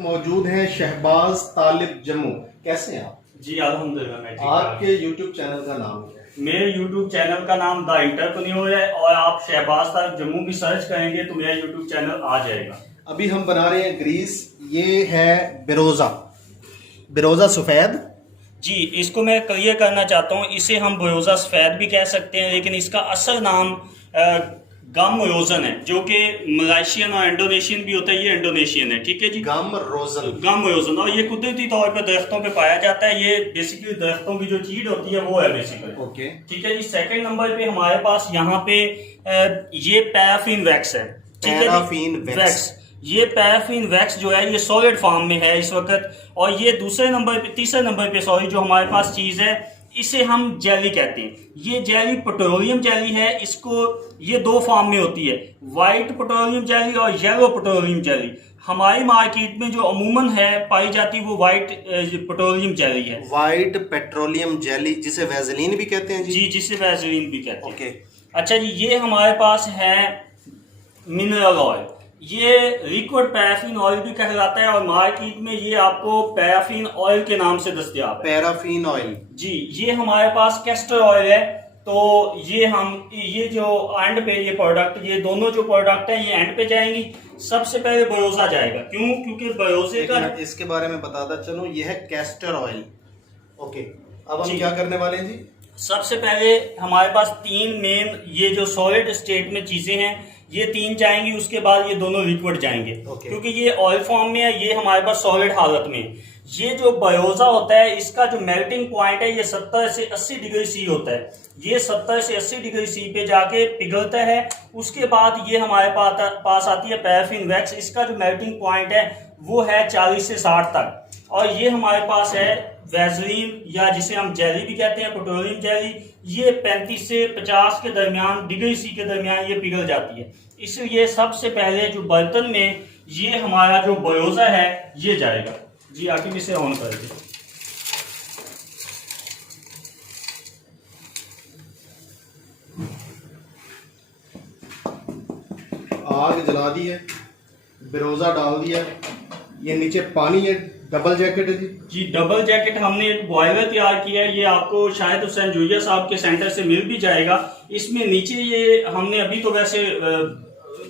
मौजूद हैं शहबाज तालिब जम्मू। कैसे हैं आप? जी अल्हम्दुलिल्लाह मैं ठीक। आपके YouTube चैनल का नाम क्या है? मेरे YouTube चैनल का नाम द एंटरप्रेन्योर है और आप शहबाज तालिब जम्मू भी सर्च करेंगे तो मेरा YouTube चैनल आ जाएगा। अभी हम बना रहे हैं ग्रीस। ये है बिरोजा, बिरोजा सफ़ेद। जी इसको मैं क्लियर करना चाहता हूँ, इसे हम बरोजा सफ़ेद भी कह सकते हैं, लेकिन इसका असल नाम गम रोजन है, जो कि मलेशियन और इंडोनेशियन भी होता है। ये इंडोनेशियन है, ठीक है जी। गम रोजन, गम रोजन, और ये कुदरती तौर पर दरख्तों पे पाया जाता है। ये बेसिकली दरख्तों की जो चीड़ होती है वो है बेसिकली। ओके, ठीक है जी। सेकंड नंबर पे हमारे पास यहाँ पे ये पैराफिन वैक्स है, ठीक है। पैराफिन वैक्स, ये पैराफिन वैक्स जो है ये सॉलिड फॉर्म में है इस वक्त। और ये तीसरे नंबर पे सॉरी जो हमारे पास चीज है इसे हम जेली कहते हैं। ये जेली पेट्रोलियम जेली है। इसको ये दो फॉर्म में होती है, वाइट पेट्रोलियम जेली और येलो पेट्रोलियम जेली। हमारी मार्केट में जो अमूमन है पाई जाती वो वाइट पेट्रोलियम जेली है। वाइट पेट्रोलियम जेली, जिसे वैसलीन भी कहते हैं जी, जिसे वैसलीन भी कहते हैं। ओके, अच्छा जी, ये हमारे पास है मिनरल ऑयल। ये लिक्विड पैराफिन ऑयल भी कहलाता है और मार्केट में ये आपको पैराफिन ऑयल के नाम से दस्तयाब है। पैराफिन ऑयल जी, ये हमारे पास कैस्टर ऑयल है। तो ये जो एंड पे ये प्रोडक्ट, ये दोनों जो प्रोडक्ट है ये एंड पे जाएंगी। सबसे पहले बरोजा जाएगा, क्योंकि बरोजे का इसके बारे में बताता चलो, ये है कैस्टर ऑयल। ओके, अब हम जी। क्या करने वाले हैं जी? सबसे पहले हमारे पास तीन मेन ये जो सॉलिड स्टेट में चीजें हैं ये तीन जाएंगी, उसके बाद ये दोनों लिक्विड जाएंगे। क्योंकि ये ऑयल फॉर्म में है, ये हमारे पास सॉलिड हालत में है। ये जो बरोजा होता है इसका जो मेल्टिंग पॉइंट है ये 70 से 80 डिग्री सी होता है। ये 70 से 80 डिग्री सी पे जाके पिघलता है। उसके बाद ये हमारे पास आती है पैराफिन वैक्स। इसका जो मेल्टिंग पॉइंट है वो है 40 से 60 तक। और ये हमारे पास है वैसलीन, या जिसे हम जेली भी कहते हैं, पेट्रोलियम जेली। ये 35 से 50 के दरमियान डिग्री सी के दरमियान ये पिघल जाती है। इसलिए सबसे पहले जो बर्तन में ये हमारा जो बरोजा है ये जाएगा। जी आगे इसे ऑन कर दीजिए। आग जला दी है, बिरोजा डाल दिया। ये नीचे पानी है, डबल जैकेट है जी। जी डबल जैकेट हमने एक बॉयलर तैयार किया है, ये आपको शायद हुसैन जोइया साहब के सेंटर से मिल भी जाएगा। इसमें नीचे ये हमने अभी तो वैसे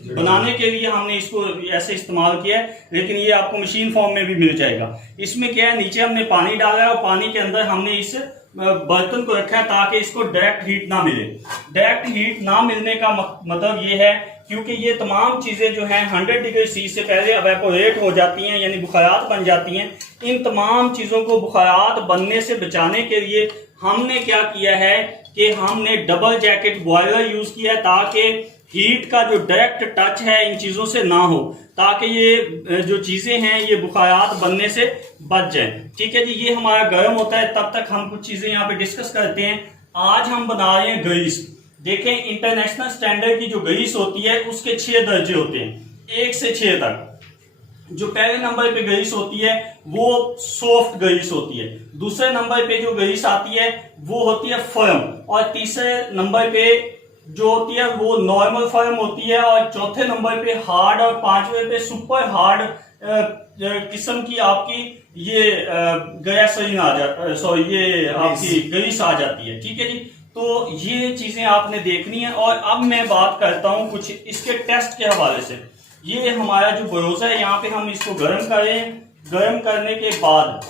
बनाने के लिए हमने इसको ऐसे इस्तेमाल किया है, लेकिन ये आपको मशीन फॉर्म में भी मिल जाएगा। इसमें क्या है, नीचे हमने पानी डाला है और पानी के अंदर हमने इस बर्तन को रखा है ताकि इसको डायरेक्ट हीट ना मिले। डायरेक्ट हीट ना मिलने का मतलब ये है क्योंकि ये तमाम चीजें जो हैं 100 डिग्री सी से पहले एवेपोरेट हो जाती हैं, यानी बुखारात बन जाती हैं। इन तमाम चीजों को बुखारात बनने से बचाने के लिए हमने क्या किया है कि हमने डबल जैकेट बॉयलर यूज किया है ताकि हीट का जो डायरेक्ट टच है इन चीजों से ना हो, ताकि ये जो चीजें हैं ये बुखारात बनने से बच जाए। ठीक है जी, ये हमारा गर्म होता है, तब तक हम कुछ चीजें यहाँ पे डिस्कस करते हैं। आज हम बना रहे हैं ग्रीस। देखें, इंटरनेशनल स्टैंडर्ड की जो ग्रीस होती है उसके 6 दर्जे होते हैं, 1 से 6 तक। जो पहले नंबर पे ग्रीस होती है वो सॉफ्ट ग्रीस होती है। दूसरे नंबर पे जो ग्रीस आती है वो होती है फर्म, और तीसरे नंबर पे जो होती है वो नॉर्मल फर्म होती है, और चौथे नंबर पे हार्ड, और पांचवे पे सुपर हार्ड किस्म की आपकी ये ग्लिसरीन आ जाती, सॉरी ये आपकी ग्रीस आ जाती है। ठीक है जी, तो ये चीजें आपने देखनी है। और अब मैं बात करता हूं कुछ इसके टेस्ट के हवाले से। ये हमारा जो बरोजा है यहाँ पे हम इसको गर्म करें। गर्म करने के बाद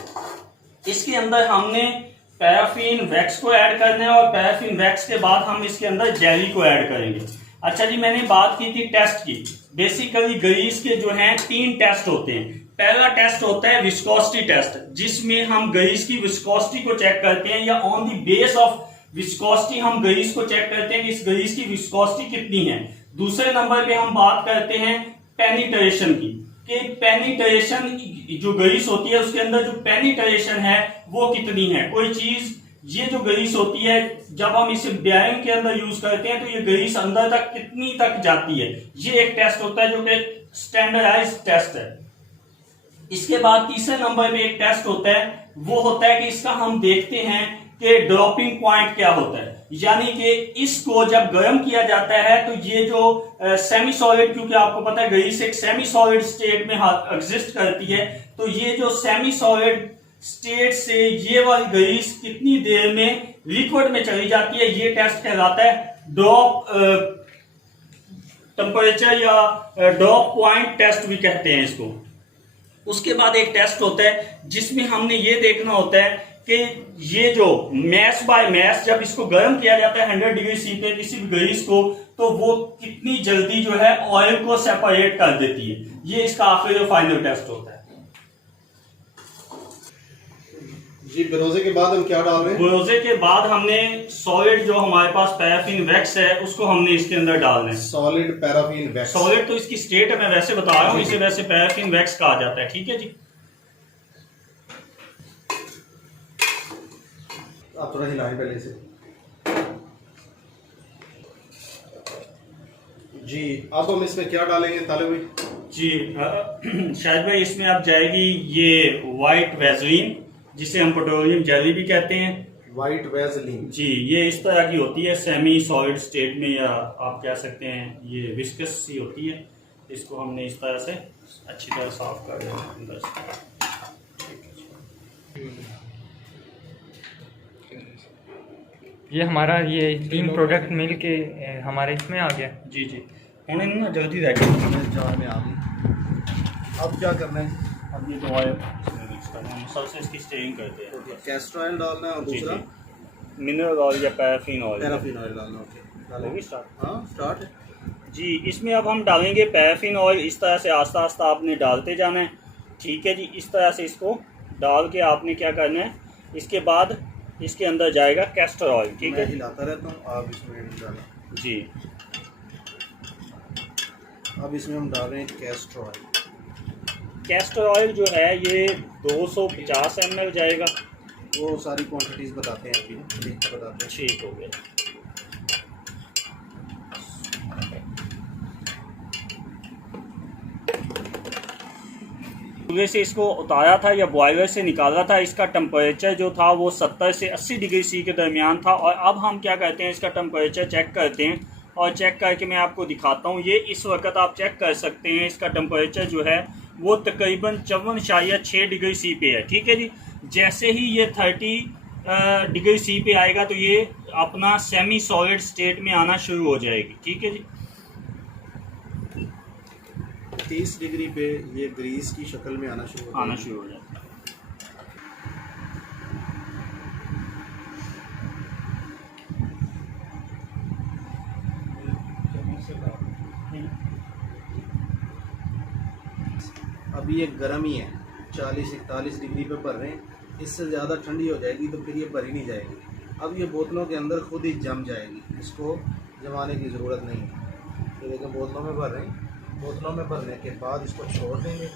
इसके अंदर हमने पैराफिन वैक्स को ऐड करना है, और पैराफिन वैक्स के बाद हम इसके अंदर जेली को ऐड करेंगे। अच्छा जी, मैंने बात की थी टेस्ट की। बेसिकली ग्रीस के जो हैं 3 टेस्ट होते हैं। पहला टेस्ट होता है विस्कोसिटी टेस्ट, जिसमें हम ग्रीस की विस्कोसिटी को चेक करते हैं, या on the base of viscosity हम ग्रीस को चेक करते हैं कि इस ग्रीस की विस्कोसिटी कितनी है। दूसरे नंबर पे हम बात करते हैं पेनिट्रेशन की, कि पेनिट्रेशन जो ग्रीस होती है उसके अंदर जो पेनिट्रेशन है वो कितनी है। कोई चीज, ये जो ग्रीस होती है जब हम इसे बेयरिंग के अंदर यूज करते हैं तो ये ग्रीस अंदर तक कितनी तक जाती है, ये एक टेस्ट होता है जो कि स्टैंडर्डाइज टेस्ट है। इसके बाद तीसरे नंबर पे एक टेस्ट होता है, वो होता है कि इसका हम देखते हैं कि ड्रॉपिंग पॉइंट क्या होता है, यानी कि इसको जब गर्म किया जाता है तो ये जो सेमी सॉलिड, क्योंकि आपको पता है ग्रीस एक सेमी सॉलिड स्टेट में एग्जिस्ट करती है, तो ये जो सेमी सॉलिड स्टेट से ये वाली ग्रीस कितनी देर में लिक्विड में चली जाती है, ये टेस्ट कहलाता है ड्रॉप टेम्परेचर या ड्रॉप पॉइंट टेस्ट भी कहते हैं इसको। उसके बाद एक टेस्ट होता है जिसमें हमने ये देखना होता है कि ये जो मैश बाय मैश जब इसको गर्म किया जाता है 100 डिग्री सी पे किसी भी ग्रीस को, तो वो कितनी जल्दी जो है ऑयल को सेपरेट कर देती है। ये इसका आखिरी जो फाइनल टेस्ट होता है। जी बेरोजे के बाद हम क्या डाल रहे हैं? बेरोजे के बाद हमने सॉलिड जो हमारे पास पैराफिन वैक्स है उसको हमने इसके अंदर डालना है। Solid paraffin wax. सॉलिड तो इसकी स्टेट है, मैं वैसे बता रहा हूँ, इसे वैसे पैराफिन वैक्स कहा जाता है। ठीक है जी, आप थोड़ा हिलाएं पहले से। जी अब हम इसमें क्या डालेंगे ताले भाई? जी शायद भाई इसमें अब जाएगी ये वाइट वैसलीन, जिसे हम पेट्रोलियम जेली भी कहते हैं। White Vaseline. जी, ये इस तरह की होती है सेमी सॉलिड स्टेट में, या आप कह सकते हैं ये विस्कस सी होती है। इसको हमने इस तरह से अच्छी तरह साफ कर देना अंदर से। ये हमारा ये 3 प्रोडक्ट मिल के हमारे इसमें आ गया। जी जी, होने ना जल्दी रह गया, जार में आ गई। अब क्या करना है? अब ये जो ऑयल मिक्स करना है, सबसे इसकी स्टेरिंग करते हैं। कैस्टर ऑयल डालना है और जी दूसरा जी, मिनरल ऑयल या पैराफिन ऑयल। पैराफिन ऑयल डालना। ओके होगी स्टार्ट। हाँ स्टार्ट है जी, इसमें अब हम डालेंगे पैराफिन ऑयल। इस तरह से आस्ता आस्ता आपने डालते जाना है। ठीक है जी, इस तरह से इसको डाल के आपने क्या करना है, इसके बाद इसके अंदर जाएगा कैस्टर ऑयल। ठीक है, हिलाता रहता हूँ, आप इसमें डालें। जी, अब इसमें हम डाल रहे हैं कैस्टर ऑयल। कैस्टर ऑयल जो है ये 250 ml जाएगा। वो सारी क्वांटिटीज बताते हैं अभी, लिख कर बताते हैं। ठीक हो गया। चूल्हे से इसको उतारा था या बॉयलर से निकाला था, इसका टेम्परेचर जो था वो 70 से 80 डिग्री सी के दरमियान था। और अब हम क्या करते हैं, इसका टेम्परेचर चेक करते हैं और चेक करके मैं आपको दिखाता हूँ। ये इस वक्त आप चेक कर सकते हैं, इसका टेम्परेचर जो है वो तकरीबन 54.6 डिग्री सी पे है। ठीक है जी, जैसे ही ये 30 डिग्री सी पे आएगा तो ये अपना सेमी सॉलिड स्टेट में आना शुरू हो जाएगी। ठीक है जी, 30 डिग्री पे ये ग्रीस की शक्ल में आना शुरू हो जाता है। अभी ये गर्म ही है, 40-41 डिग्री पे भर रहे हैं। इससे ज़्यादा ठंडी हो जाएगी तो फिर ये भरी नहीं जाएगी। अब ये बोतलों के अंदर खुद ही जम जाएगी, इसको जमाने की ज़रूरत नहीं है। ये देखिए बोतलों में भर रहे हैं। बोतलों में भरने के बाद इसको छोड़ देंगे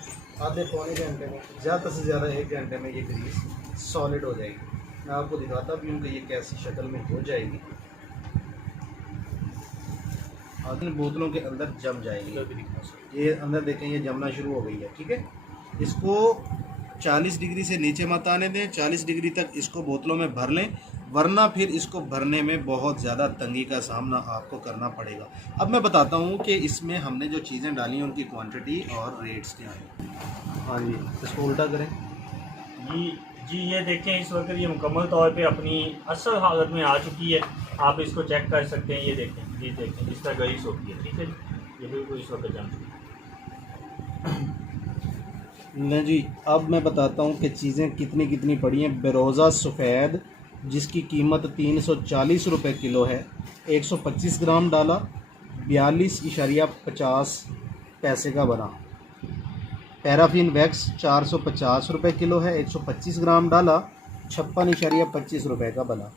आधे पौने घंटे में, ज़्यादा से ज़्यादा 1 घंटे में ये ग्रीस सॉलिड हो जाएगी। मैं आपको दिखाता भी हूँ कि ये कैसी शक्ल में हो जाएगी। आधे बोतलों के अंदर जम जाएगी। ये अंदर देखें, ये जमना शुरू हो गई है। ठीक है, इसको 40 डिग्री से नीचे मत आने दें। 40 डिग्री तक इसको बोतलों में भर लें, वरना फिर इसको भरने में बहुत ज़्यादा तंगी का सामना आपको करना पड़ेगा। अब मैं बताता हूँ कि इसमें हमने जो चीज़ें डाली हैं उनकी क्वांटिटी और रेट्स क्या हैं। हाँ जी, इसको उल्टा करें। जी, ये देखें, इस वक्त ये मुकम्मल तौर पे अपनी असल हालत में आ चुकी है। आप इसको चेक कर सकते हैं। ये देखें, ये देखें, जिस तरह ग्रीस होती है। ठीक है, ये बिल्कुल इस वक्त जम चुकी है। नहीं जी, अब मैं बताता हूँ कि चीज़ें कितनी कितनी पड़ी हैं। बेरोज़ा सफ़ेद जिसकी कीमत 340 रुपये किलो है, 125 ग्राम डाला, 42.50 पैसे का बना। पैराफिन वैक्स 450 रुपये किलो है, 125 ग्राम डाला, 56.25 रुपये का बना।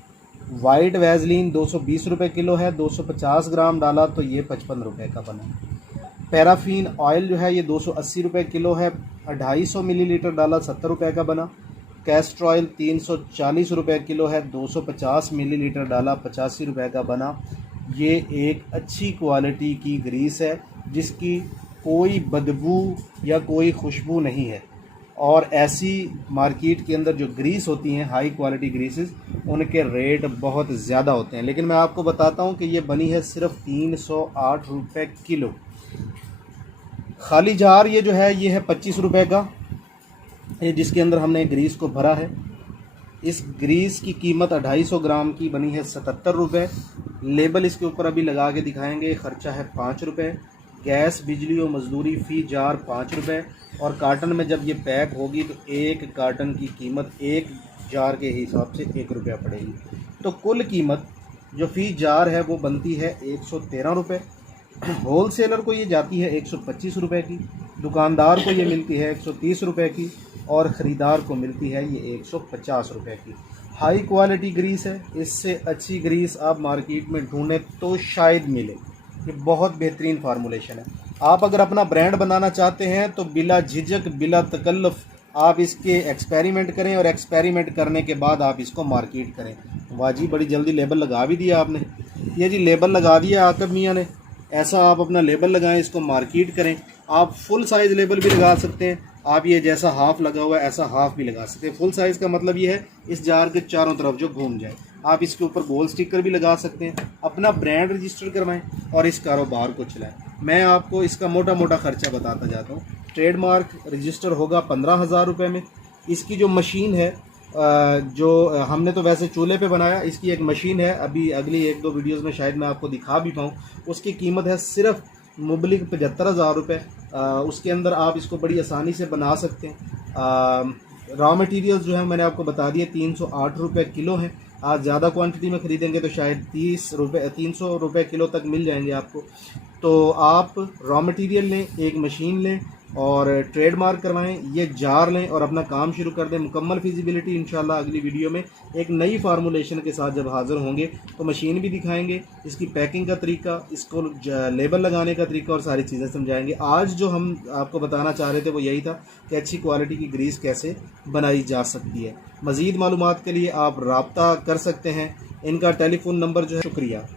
वाइट वैसलीन 220 रुपये किलो है, 250 ग्राम डाला तो ये 55 रुपये का बना। पैराफिन ऑयल जो है ये 280 रुपये किलो है, 250 मिलीलीटर डाला, 70 रुपये का बना। कैस्टर ऑयल 340 रुपये किलो है, 250 मिलीलीटर डाला, 85 रुपये का बना। ये एक अच्छी क्वालिटी की ग्रीस है जिसकी कोई बदबू या कोई खुशबू नहीं है और ऐसी मार्केट के अंदर जो ग्रीस होती हैं हाई क्वालिटी ग्रीसेस, उनके रेट बहुत ज़्यादा होते हैं। लेकिन मैं आपको बताता हूं कि ये बनी है सिर्फ 308 रुपये किलो। खाली जार ये जो है ये है 25 रुपये का, ये जिसके अंदर हमने ग्रीस को भरा है। इस ग्रीस की कीमत 250 ग्राम की बनी है 77 रुपये। लेबल इसके ऊपर अभी लगा के दिखाएंगे। ख़र्चा है 5 रुपये। गैस, बिजली और मजदूरी फ़ी जार 5 रुपये। और कार्टन में जब ये पैक होगी तो एक कार्टन की कीमत एक जार के हिसाब से 1 रुपया पड़ेगी। तो कुल कीमत जो फ़ी जार है वो बनती है 113 रुपये। होल सेलर को ये जाती है 125 रुपये की, दुकानदार को ये मिलती है 130 रुपये की, और ख़रीदार को मिलती है ये 150 रुपये की। हाई क्वालिटी ग्रीस है, इससे अच्छी ग्रीस आप मार्केट में ढूंढें तो शायद मिले। ये बहुत बेहतरीन फार्मूलेशन है। आप अगर अपना ब्रांड बनाना चाहते हैं तो बिला झिझक, बिला तकल्लुफ़ आप इसके एक्सपेरिमेंट करें, और एक्सपेरिमेंट करने के बाद आप इसको मार्केट करें। वाजी बड़ी जल्दी लेबल लगा भी दिया आपने। ये जी लेबल लगा दिया आकब मियाँ ने। ऐसा आप अपना लेबल लगाएं, इसको मार्केट करें। आप फुल साइज़ लेबल भी लगा सकते हैं। आप ये जैसा हाफ़ लगा हुआ है ऐसा हाफ़ भी लगा सकते हैं। फुल साइज़ का मतलब ये है इस जार के चारों तरफ जो घूम जाए। आप इसके ऊपर गोल स्टिकर भी लगा सकते हैं। अपना ब्रांड रजिस्टर करवाएं और इस कारोबार को चलाएं। मैं आपको इसका मोटा मोटा ख़र्चा बताता जाता हूँ। ट्रेडमार्क रजिस्टर होगा 15,000 रुपये में। इसकी जो मशीन है, जो हमने तो वैसे चूल्हे पे बनाया, इसकी एक मशीन है, अभी अगली 1-2 वीडियोज़ में शायद मैं आपको दिखा भी पाऊँ। उसकी कीमत है सिर्फ मुबलिग 75,000 रुपये। उसके अंदर आप इसको बड़ी आसानी से बना सकते हैं। रॉ मटेरियल्स जो है मैंने आपको बता दिए 308 रुपये किलो हैं। आज ज़्यादा क्वांटिटी में ख़रीदेंगे तो शायद 300 रुपये किलो तक मिल जाएंगे आपको। तो आप रॉ मटेरियल लें, एक मशीन लें और ट्रेडमार्क करवाएं, ये जार लें और अपना काम शुरू कर दें। मुकम्मल फिजिबिलिटी इंशाल्लाह अगली वीडियो में एक नई फार्मूलेशन के साथ जब हाज़िर होंगे तो मशीन भी दिखाएंगे, इसकी पैकिंग का तरीका, इसको लेबल लगाने का तरीका और सारी चीज़ें समझाएंगे। आज जो हम आपको बताना चाह रहे थे वो यही था कि अच्छी क्वालिटी की ग्रीस कैसे बनाई जा सकती है। मज़ीद मालूमात के लिए आप रब्ता कर सकते हैं। इनका टेलीफोन नंबर जो है, शुक्रिया।